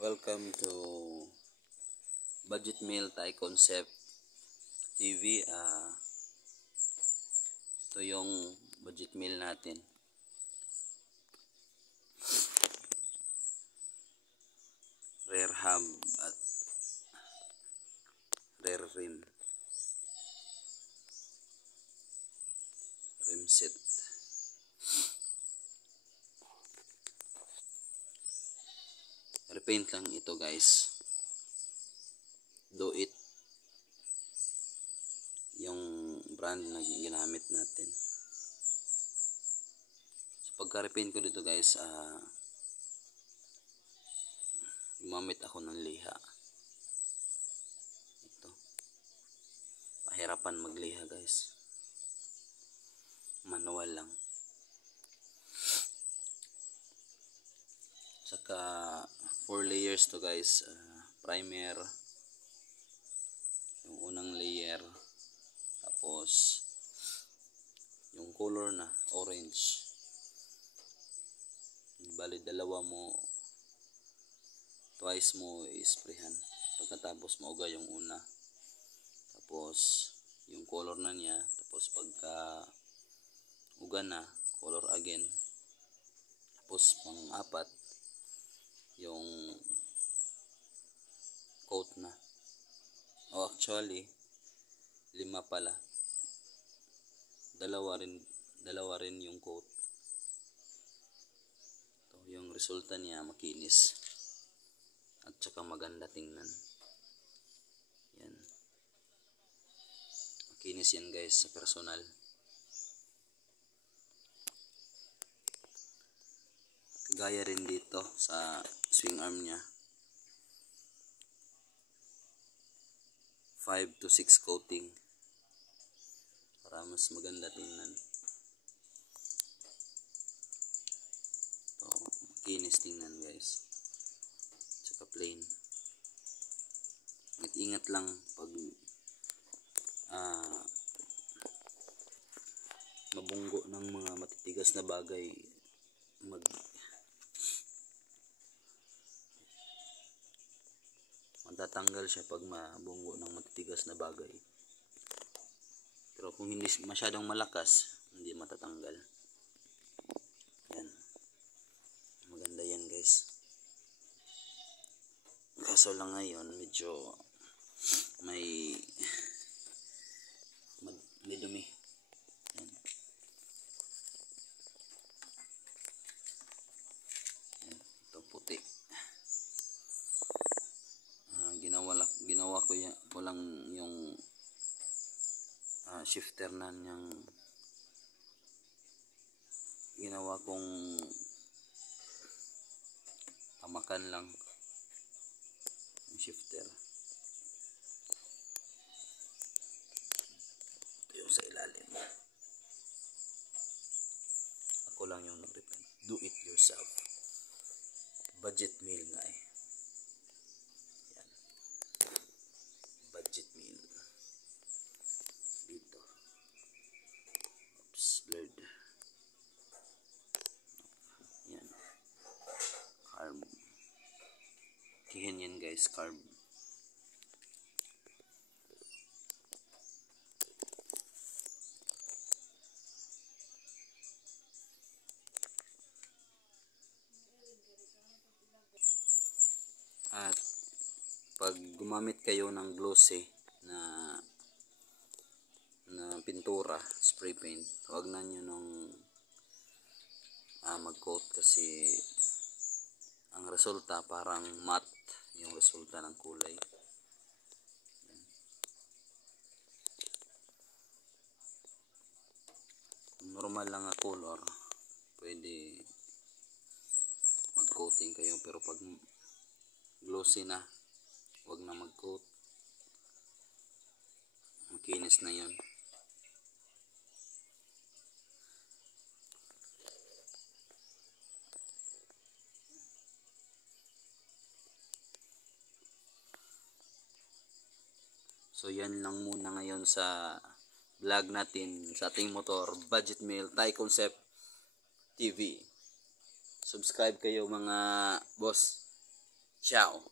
Welcome to Budget Meal Thai Concept TV. Ito yung budget meal natin. Rare ham at rare rim set. Repaint lang ito guys. Do it yung brand na ginamit natin. So pagka-repaint ko dito guys, gumamit ako ng liha. Ito. Pahirapan magliha guys. Manual lang. Saka 4 layers to guys. Primer, yung unang layer, tapos yung color na orange. Bali dalawa mo, twice mo i-sprayhan pagkatapos mauga yung una, tapos yung color na niya, tapos pagka uga na color again, tapos pang-apat yung coat na. Actually 5 pala, dalawa rin yung coat. Ito yung resulta niya, makinis at saka maganda tingnan. Yan, makinis yan guys sa personal. Kagaya rin dito sa swing arm niya, 5 to 6 coating para mas maganda tingnan. Ito, makinis tingnan guys. Tsaka plain. Ingat lang pag mabunggo ng mga matitigas na bagay, matatanggal siya pag mabunggo ng matitigas na bagay. Pero kung hindi masyadong malakas, hindi matatanggal. Yan. Maganda yan guys. Kaso lang ngayon medyo may dumi. Yan. Yan. Ito puti. Ginawa ko lang yung shifter na niyang ginawa kong tamakan lang yung shifter. Ito yung sa ilalim. Ako lang yung nag-repaint. Do it yourself. Budget meal nga eh. Yan. Budget meal. Dito. Oops, blurred. Yan. Carb. Kihin yan guys, carb. At pag gumamit kayo ng glossy na pintura, spray paint, huwag na nyo nung mag-coat kasi ang resulta parang matte yung resulta ng kulay. Normal lang na color, pwede mag-coating kayo, pero pag glossy na, huwag na mag-coat. Makinis na yun. So yan lang muna ngayon sa vlog natin sa ating motor Budget Meal Thai Concept TV. Subscribe kayo mga boss. Ciao.